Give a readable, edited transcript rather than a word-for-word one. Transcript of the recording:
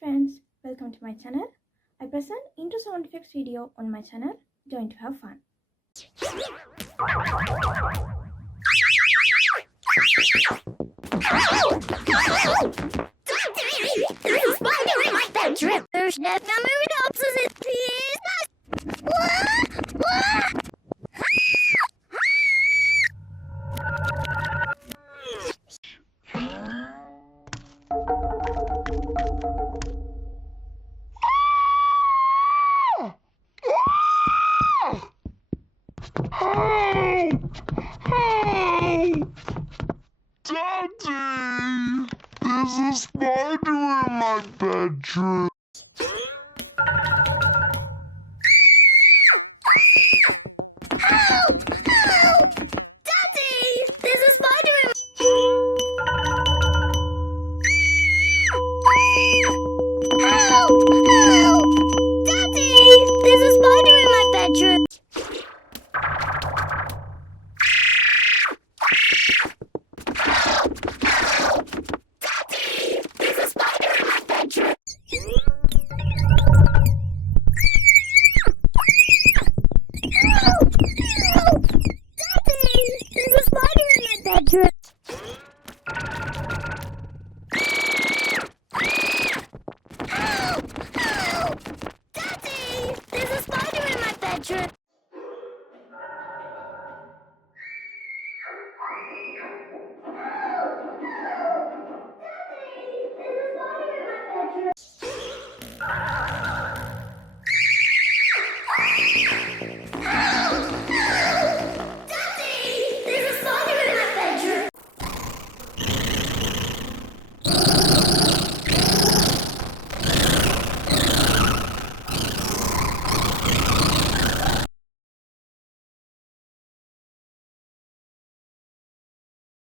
friends, welcome to my channel. I present intro sound effects video on my channel. Join to have fun. There's a spider in my bedroom. There's nothing else as it is. Daddy! There's a spider in my bedroom.